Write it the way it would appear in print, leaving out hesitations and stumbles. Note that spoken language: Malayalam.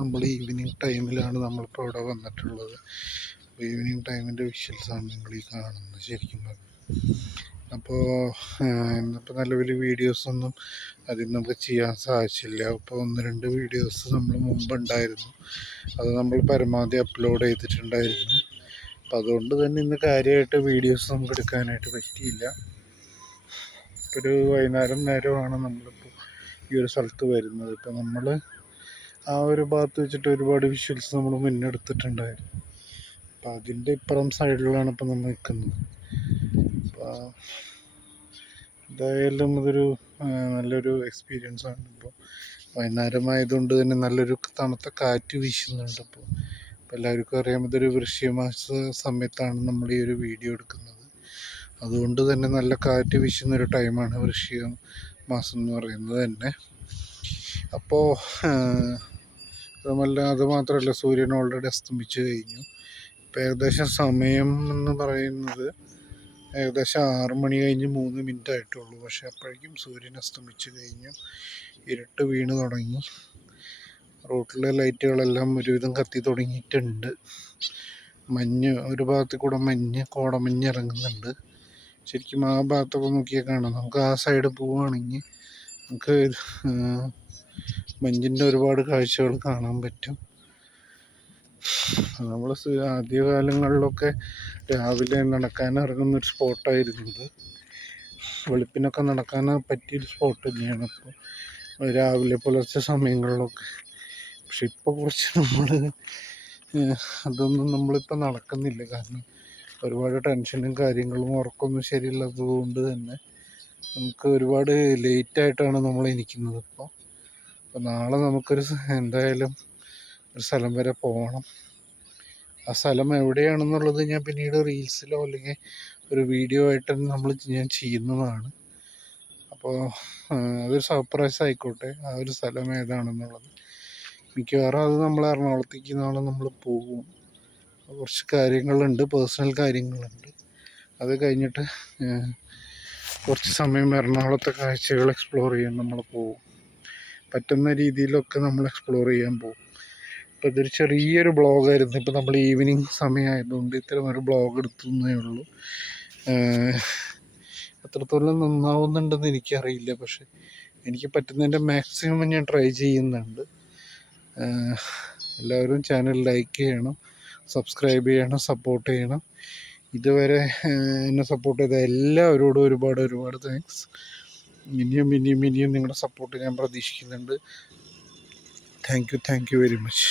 നമ്മൾ ഈവനിങ് ടൈമിലാണ് നമ്മളിപ്പോൾ ഇവിടെ വന്നിട്ടുള്ളത്. ഈവനിങ് ടൈമിൻ്റെ വിഷ്വൽസാണ് നിങ്ങൾ ഈ കാണുന്നത് ശരിക്കും പറഞ്ഞാൽ. അപ്പോൾ ഇന്നിപ്പോൾ നിലവിൽ വീഡിയോസൊന്നും അതിൽ നമുക്ക് ചെയ്യാൻ സാധിച്ചില്ല. അപ്പോൾ 1-2 വീഡിയോസ് നമ്മൾ മുമ്പുണ്ടായിരുന്നു, അത് നമ്മൾ പരമാവധി അപ്ലോഡ് ചെയ്തിട്ടുണ്ടായിരുന്നു. അപ്പോൾ അതുകൊണ്ട് തന്നെ ഇന്ന് കാര്യമായിട്ട് വീഡിയോസ് നമുക്ക് എടുക്കാനായിട്ട് പറ്റിയില്ല. ഒരു വൈകുന്നേരം നേരമാണ് നമ്മളിപ്പോൾ ഈ ഒരു സ്ഥലത്ത് വരുന്നത്. ഇപ്പോൾ നമ്മൾ ആ ഒരു ഭാഗത്ത് വെച്ചിട്ട് ഒരുപാട് വിഷ്വൽസ് നമ്മൾ മുന്നെടുത്തിട്ടുണ്ടായിരുന്നു. അപ്പോൾ അതിൻ്റെ ഇപ്പുറം സൈഡിലാണ് ഇപ്പോൾ നമ്മൾ നിൽക്കുന്നത്. അപ്പോൾ എന്തായാലും അതൊരു നല്ലൊരു എക്സ്പീരിയൻസ് ആണ്. ഇപ്പോൾ വൈകുന്നേരമായതുകൊണ്ട് തന്നെ നല്ലൊരു തണുത്ത കാറ്റ് വീശുന്നുണ്ട്. ഇപ്പോൾ എല്ലാവർക്കും അറിയാം, ഇതൊരു വൃശ്ചികമാസ സമയത്താണ് നമ്മൾ ഈ ഒരു വീഡിയോ എടുക്കുന്നത്. അതുകൊണ്ട് തന്നെ നല്ല കാറ്റ് വീശുന്നൊരു ടൈമാണ് വൃശ്ചിക മാസം എന്ന് പറയുന്നത് തന്നെ. അപ്പോൾ അത് മാത്രമല്ല, സൂര്യൻ ഓൾറെഡി അസ്തമിച്ച് കഴിഞ്ഞു. ഇപ്പോൾ ഏകദേശം സമയം എന്ന് പറയുന്നത് ഏകദേശം 6 മണി കഴിഞ്ഞ് 3 മിനിറ്റ് ആയിട്ടുള്ളൂ. പക്ഷേ അപ്പോഴേക്കും സൂര്യൻ അസ്തമിച്ച് കഴിഞ്ഞു, ഇരുട്ട് വീണ് തുടങ്ങി. റോട്ടിലെ ലൈറ്റുകളെല്ലാം ഒരുവിധം കത്തി തുടങ്ങിയിട്ടുണ്ട്. ഒരു ഭാഗത്ത് കൂടെ കോടമഞ്ഞ് ഇറങ്ങുന്നുണ്ട്. ശരിക്കും ആ ഭാഗത്തൊക്കെ നോക്കിയാൽ കാണാം. നമുക്ക് ആ സൈഡ് പോവുകയാണെങ്കിൽ നമുക്ക് മഞ്ഞിൻ്റെ ഒരുപാട് കാഴ്ചകൾ കാണാൻ പറ്റും. നമ്മൾ ആദ്യകാലങ്ങളിലൊക്കെ രാവിലെ നടക്കാൻ ഇറങ്ങുന്നൊരു സ്പോട്ടായിരുന്നു ഇത്. വെളുപ്പിനൊക്കെ നടക്കാൻ പറ്റിയൊരു സ്പോട്ട് തന്നെയാണ് ഇപ്പോൾ രാവിലെ പുലർച്ചെ സമയങ്ങളിലൊക്കെ. പക്ഷെ ഇപ്പോൾ കുറച്ച് അതൊന്നും നമ്മളിപ്പോൾ നടക്കുന്നില്ല. കാരണം ഒരുപാട് ടെൻഷനും കാര്യങ്ങളും ഉറക്കമൊന്നും ശരിയല്ലാത്തത് കൊണ്ട് തന്നെ നമുക്ക് ഒരുപാട് ലേറ്റായിട്ടാണ് നമ്മൾ എണീക്കുന്നത്. അപ്പോൾ നാളെ നമുക്കൊരു എന്തായാലും ഒരു സ്ഥലം വരെ പോകണം. ആ സ്ഥലം എവിടെയാണെന്നുള്ളത് ഞാൻ പിന്നീട് റീൽസിലോ അല്ലെങ്കിൽ ഒരു വീഡിയോ ആയിട്ട് ഞാൻ ചെയ്യുന്നതാണ്. അപ്പോൾ അതൊരു സർപ്രൈസ് ആയിക്കോട്ടെ, ആ ഒരു സ്ഥലം ഏതാണെന്നുള്ളത്. മിക്കവാറും അത് നമ്മൾ എറണാകുളത്തേക്ക് നാളെ നമ്മൾ പോകും. കുറച്ച് കാര്യങ്ങളുണ്ട്, പേഴ്സണൽ കാര്യങ്ങളുണ്ട്. അത് കഴിഞ്ഞിട്ട് കുറച്ച് സമയം എറണാകുളത്തെ കാഴ്ചകൾ എക്സ്പ്ലോർ ചെയ്യാൻ നമ്മൾ പോകും. പറ്റുന്ന രീതിയിലൊക്കെ നമ്മൾ എക്സ്പ്ലോർ ചെയ്യാൻ പോകും. അപ്പോൾ ഇതൊരു ചെറിയൊരു ബ്ലോഗായിരുന്നു. ഇപ്പോൾ നമ്മൾ ഈവനിങ് സമയമായതുകൊണ്ട് ഇത്തരം ഒരു ബ്ലോഗ് എടുത്തുന്നേ ഉള്ളൂ. എത്രത്തോളം നന്നാവുന്നുണ്ടെന്ന് എനിക്കറിയില്ല, പക്ഷെ എനിക്ക് പറ്റുന്നതിൻ്റെ മാക്സിമം ഞാൻ ട്രൈ ചെയ്യുന്നുണ്ട്. എല്ലാവരും ചാനൽ ലൈക്ക് ചെയ്യണം, സബ്സ്ക്രൈബ് ചെയ്യണം, സപ്പോർട്ട് ചെയ്യണം. ഇതുവരെ എന്നെ സപ്പോർട്ട് ചെയ്ത എല്ലാവരോടും ഒരുപാട് താങ്ക്സ്. ഇനിയും നിങ്ങളുടെ സപ്പോർട്ട് ഞാൻ പ്രതീക്ഷിക്കുന്നുണ്ട്. Thank you very much.